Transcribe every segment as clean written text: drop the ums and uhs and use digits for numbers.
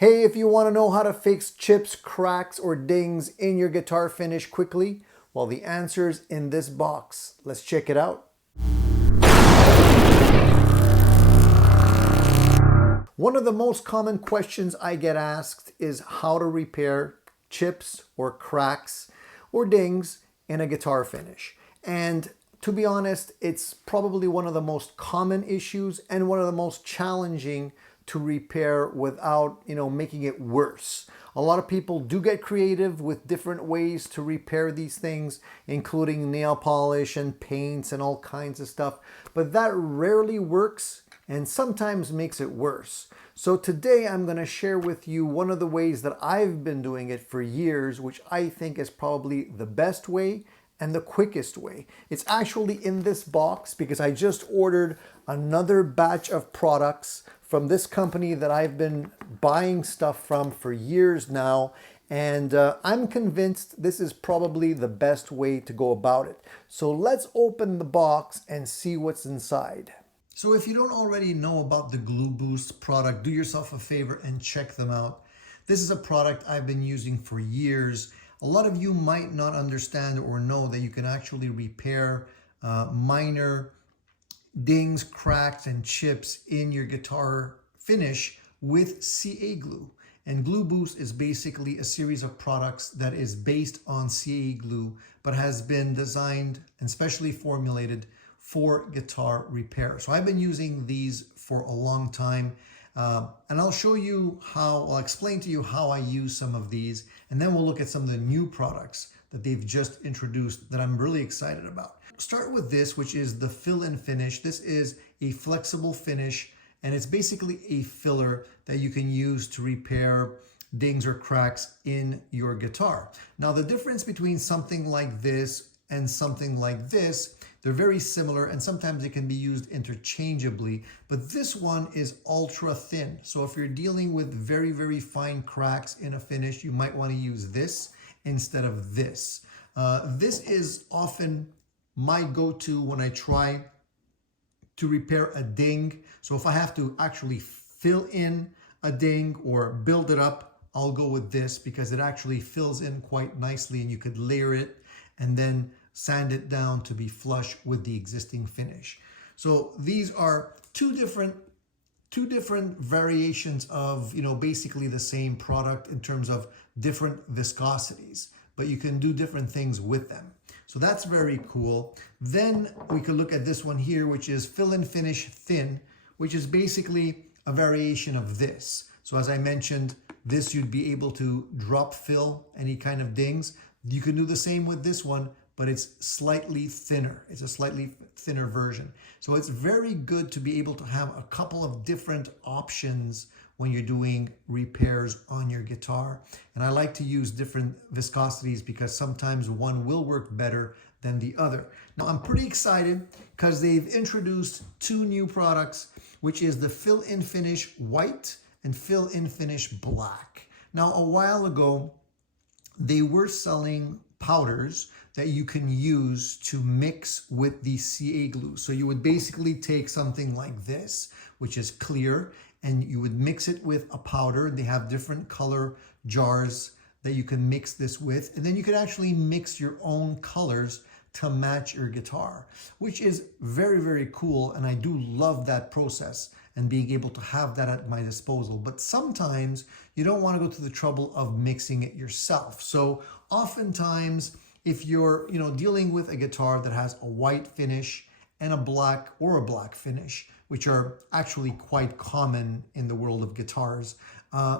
Hey, if you want to know how to fix chips, cracks, or dings in your guitar finish quickly, well, the answer's in this box. Let's check it out. One of the most common questions I get asked is how to repair chips or cracks or dings in a guitar finish. And to be honest, it's probably one of the most common issues and one of the most challenging to repair without, making it worse. A lot of people do get creative with different ways to repair these things, including nail polish and paints and all kinds of stuff, but that rarely works and sometimes makes it worse. So today I'm going to share with you one of the ways that I've been doing it for years, which I think is probably the best way and the quickest way. It's actually in this box because I just ordered another batch of products from this company that I've been buying stuff from for years now, and I'm convinced this is probably the best way to go about it. So let's open the box and see what's inside. So if you don't already know about the GlueBoost product, do yourself a favor and check them out. This is a product I've been using for years. A lot of you might not understand or know that you can actually repair minor dings, cracks, and chips in your guitar finish with CA glue. And GlueBoost is basically a series of products that is based on CA glue, but has been designed and specially formulated for guitar repair. So I've been using these for a long time. And I'll explain to you how I use some of these, and then we'll look at some of the new products that they've just introduced that I'm really excited about. Start with this, which is the fill-in finish. This is a flexible finish, and it's basically a filler that you can use to repair dings or cracks in your guitar. Now, the difference between something like this and something like this, they're very similar, and sometimes they can be used interchangeably, but this one is ultra thin. So if you're dealing with very, very fine cracks in a finish, you might want to use this instead of this. This is often my go-to when I try to repair a ding. So if I have to actually fill in a ding or build it up, I'll go with this because it actually fills in quite nicely, and you could layer it and then sand it down to be flush with the existing finish. So these are two different variations of, basically the same product in terms of different viscosities, but you can do different things with them. So that's very cool. Then we could look at this one here, which is fill-in finish thin, which is basically a variation of this. So as I mentioned, this you'd be able to drop fill any kind of dings. You can do the same with this one, but it's slightly thinner. It's a slightly thinner version. So it's very good to be able to have a couple of different options when you're doing repairs on your guitar. And I like to use different viscosities because sometimes one will work better than the other. Now I'm pretty excited because they've introduced two new products, which is the fill-in finish white and fill-in finish black. Now a while ago, they were selling powders that you can use to mix with the CA glue. So you would basically take something like this, which is clear, and you would mix it with a powder. They have different color jars that you can mix this with, and then you could actually mix your own colors to match your guitar, which is very, very cool. And I do love that process and being able to have that at my disposal. But sometimes you don't want to go to the trouble of mixing it yourself. So oftentimes, if you're dealing with a guitar that has a white finish and a black finish, which are actually quite common in the world of guitars,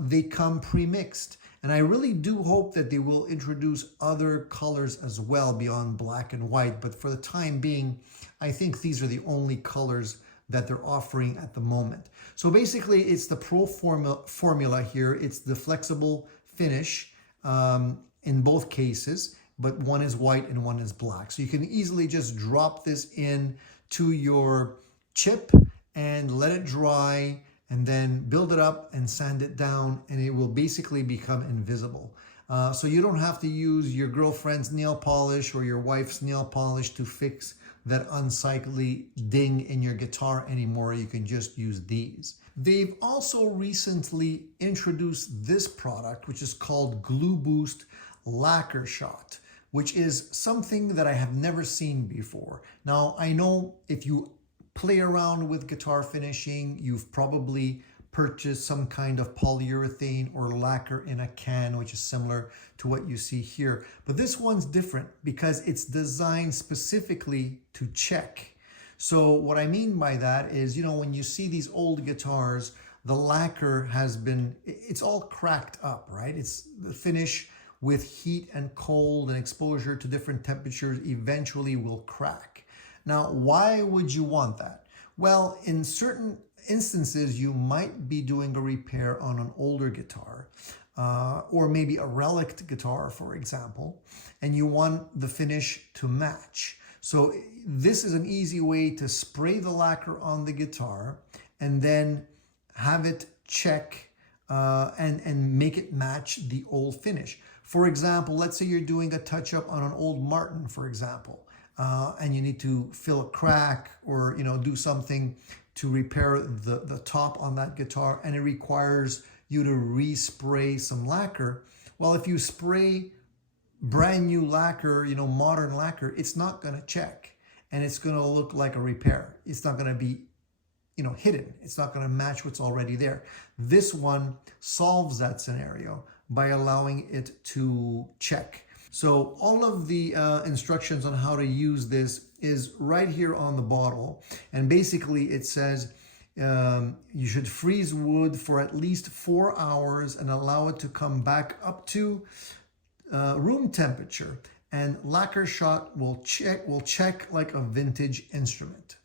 they come pre-mixed. And I really do hope that they will introduce other colors as well beyond black and white. But for the time being, I think these are the only colors that they're offering at the moment. So basically, it's the Pro formula here. It's the flexible finish in both cases, but one is white and one is black. So you can easily just drop this in to your chip and let it dry, and then build it up and sand it down, and it will basically become invisible. So you don't have to use your girlfriend's nail polish or your wife's nail polish to fix that unsightly ding in your guitar anymore. You can just use these. They've also recently introduced this product, which is called GlueBoost Lacquer Shot, which is something that I have never seen before. Now, I know if you play around with guitar finishing, you've probably purchased some kind of polyurethane or lacquer in a can, which is similar to what you see here. But this one's different because it's designed specifically to check. So what I mean by that is, you know, when you see these old guitars, the lacquer it's all cracked up, right? It's the finish with heat and cold and exposure to different temperatures eventually will crack. Now, why would you want that? Well, in certain instances, you might be doing a repair on an older guitar, or maybe a relic guitar, for example, and you want the finish to match. So this is an easy way to spray the lacquer on the guitar and then have it check and make it match the old finish. For example, let's say you're doing a touch-up on an old Martin, for example, and you need to fill a crack or, you know, do something to repair the top on that guitar, and it requires you to respray some lacquer. Well, if you spray brand new lacquer, you know, modern lacquer, it's not going to check, and it's going to look like a repair. It's not going to be, you know, hidden. It's not going to match what's already there. This one solves that scenario by allowing it to check. So all of the instructions on how to use this is right here on the bottle. And basically it says you should freeze wood for at least 4 hours and allow it to come back up to room temperature. And lacquer shot will check like a vintage instrument.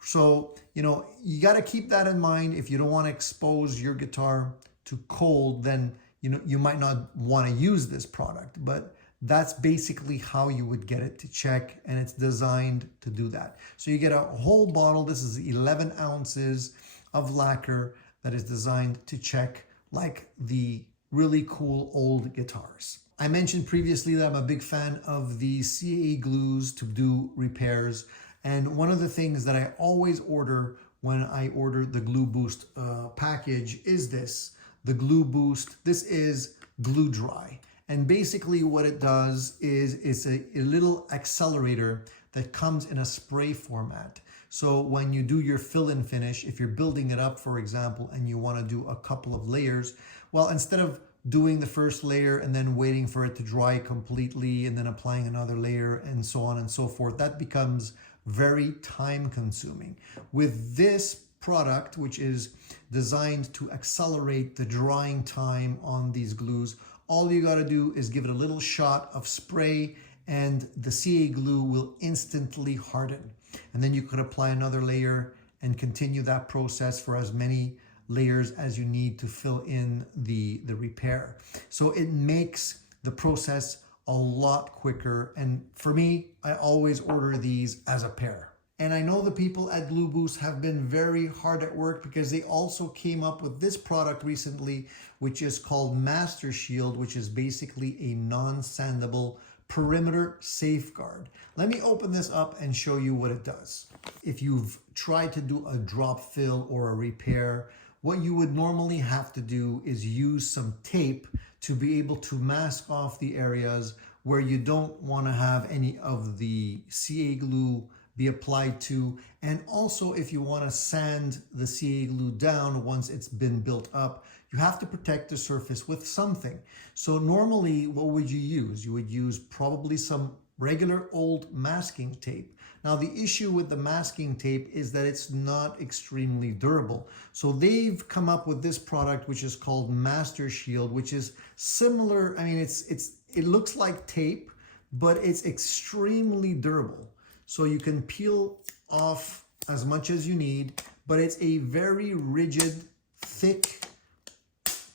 So, you know, you got to keep that in mind. If you don't want to expose your guitar to cold, then, you know, you might not want to use this product, but that's basically how you would get it to check, and it's designed to do that. So you get a whole bottle. This is 11 ounces of lacquer that is designed to check like the really cool old guitars. I mentioned previously that I'm a big fan of the CAA glues to do repairs. And one of the things that I always order when I order the GlueBoost package is this, the GlueBoost. This is glue dry. And basically what it does is it's a little accelerator that comes in a spray format. So when you do your fill-in finish, if you're building it up, for example, and you want to do a couple of layers, well, instead of doing the first layer and then waiting for it to dry completely and then applying another layer and so on and so forth, that becomes very time consuming. With this product, which is designed to accelerate the drying time on these glues, all you got to do is give it a little shot of spray and the CA glue will instantly harden. And then you could apply another layer and continue that process for as many layers as you need to fill in the repair. So it makes the process a lot quicker. And for me, I always order these as a pair. And I know the people at GlueBoost have been very hard at work because they also came up with this product recently, which is called Master Shield, which is basically a non-sandable perimeter safeguard. Let me open this up and show you what it does. If you've tried to do a drop fill or a repair, what you would normally have to do is use some tape to be able to mask off the areas where you don't want to have any of the CA glue be applied to. And also, if you want to sand the CA glue down once it's been built up, you have to protect the surface with something. So normally, what would you use? You would use probably some regular old masking tape. Now, the issue with the masking tape is that it's not extremely durable. So they've come up with this product, which is called Master Shield, which is similar. I mean, it looks like tape, but it's extremely durable. So you can peel off as much as you need, but it's a very rigid, thick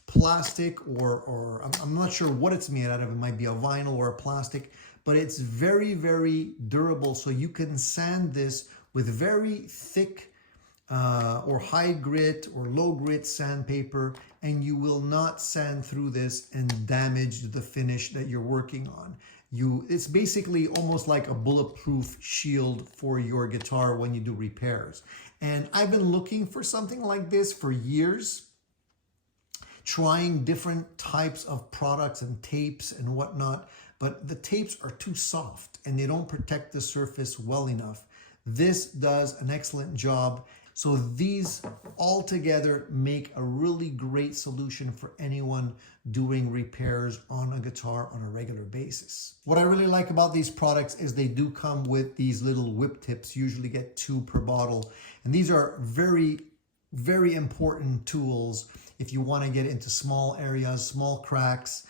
plastic, or I'm not sure what it's made out of. It might be a vinyl or a plastic, but it's very, very durable. So you can sand this with very thick or high grit or low grit sandpaper, and you will not sand through this and damage the finish that you're working on. It's basically almost like a bulletproof shield for your guitar when you do repairs. And I've been looking for something like this for years, trying different types of products and tapes and whatnot, but the tapes are too soft and they don't protect the surface well enough. This does an excellent job. So these all together make a really great solution for anyone doing repairs on a guitar on a regular basis. What I really like about these products is they do come with these little whip tips. You usually get 2 per bottle. And these are very, very important tools if you want to get into small areas, small cracks,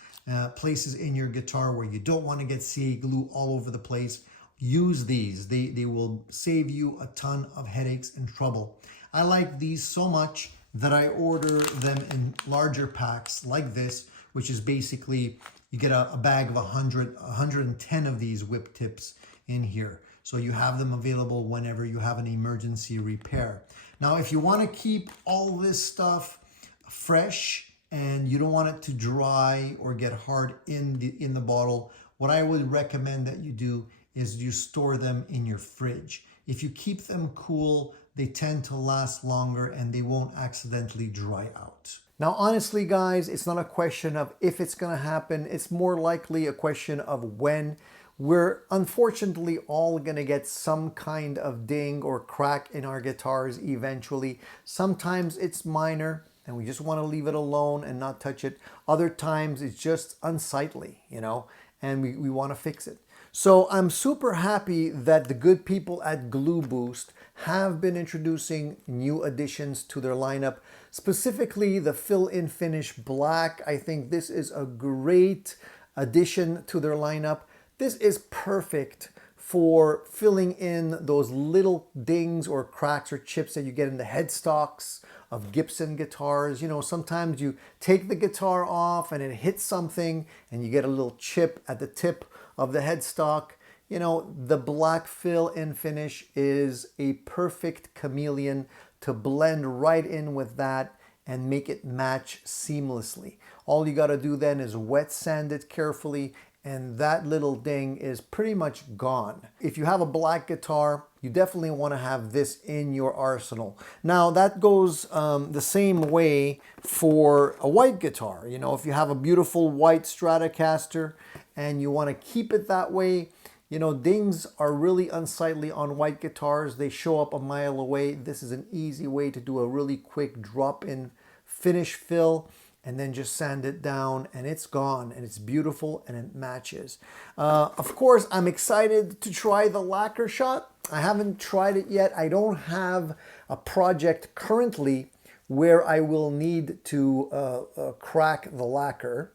places in your guitar where you don't want to get CA glue all over the place. Use these. They will save you a ton of headaches and trouble. I like these so much that I order them in larger packs like this, which is basically you get a bag of 110 of these whip tips in here. So you have them available whenever you have an emergency repair. Now, if you want to keep all this stuff fresh and you don't want it to dry or get hard in the bottle, what I would recommend that you do is you store them in your fridge. If you keep them cool, they tend to last longer and they won't accidentally dry out. Now, honestly, guys, it's not a question of if it's going to happen. It's more likely a question of when. We're unfortunately all going to get some kind of ding or crack in our guitars eventually. Sometimes it's minor and we just want to leave it alone and not touch it. Other times it's just unsightly, you know, and we want to fix it. So I'm super happy that the good people at GlueBoost have been introducing new additions to their lineup, specifically the fill-in finish black. I think this is a great addition to their lineup. This is perfect for filling in those little dings or cracks or chips that you get in the headstocks of Gibson guitars. You know, sometimes you take the guitar off and it hits something and you get a little chip at the tip of the headstock. You know, the black fill-in finish is a perfect chameleon to blend right in with that and make it match seamlessly. All you got to do then is wet sand it carefully and that little ding is pretty much gone. If you have a black guitar, you definitely want to have this in your arsenal. Now that goes the same way for a white guitar. You know, if you have a beautiful white Stratocaster and you want to keep it that way, you know, dings are really unsightly on white guitars. They show up a mile away. This is an easy way to do a really quick drop-in finish fill and then just sand it down and it's gone and it's beautiful and it matches. Of course, I'm excited to try the lacquer shot. I haven't tried it yet. I don't have a project currently where I will need to crack the lacquer.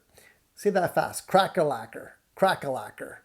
Say that fast, crack-a-lacquer, crack-a-lacquer.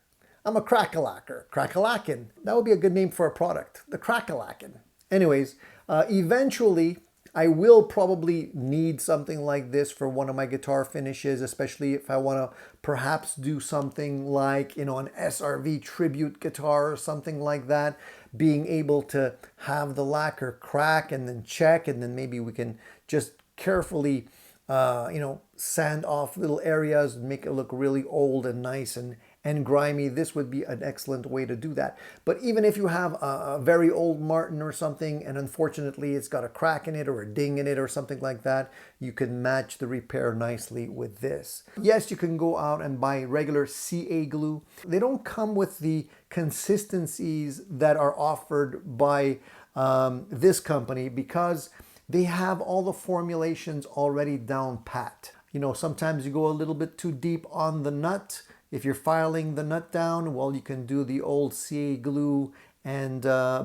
I'm a crack-a-lacquer, crack-a-lackin'. That would be a good name for a product, the crack-a-lackin'. Anyways, eventually I will probably need something like this for one of my guitar finishes, especially if I want to perhaps do something like, you know, an SRV tribute guitar or something like that. Being able to have the lacquer crack and then check, and then maybe we can just carefully, you know, sand off little areas and make it look really old and nice and grimy. This would be an excellent way to do that. But even if you have a very old Martin or something, and unfortunately it's got a crack in it or a ding in it or something like that, you can match the repair nicely with this. Yes, you can go out and buy regular CA glue. They don't come with the consistencies that are offered by this company because they have all the formulations already down pat. You know, sometimes you go a little bit too deep on the nut. If you're filing the nut down, well, you can do the old CA glue and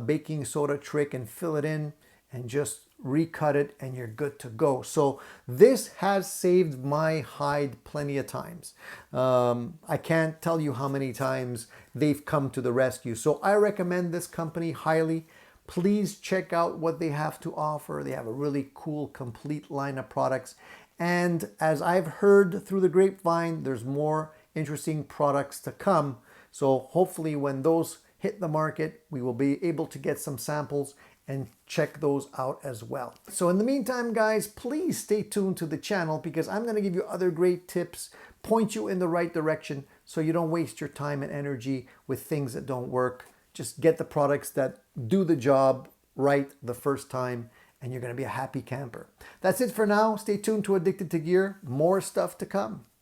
baking soda trick and fill it in and just recut it and you're good to go. So this has saved my hide plenty of times. I can't tell you how many times they've come to the rescue. So I recommend this company highly. Please check out what they have to offer. They have a really cool, complete line of products. And as I've heard through the grapevine, there's more interesting products to come. So hopefully when those hit the market, we will be able to get some samples and check those out as well. So in the meantime, guys, please stay tuned to the channel because I'm going to give you other great tips point you in the right direction so you don't waste your time and energy with things that don't work. Just get the products that do the job right the first time, and you're going to be a happy camper. That's it for now. Stay tuned to Addicted to Gear. More stuff to come.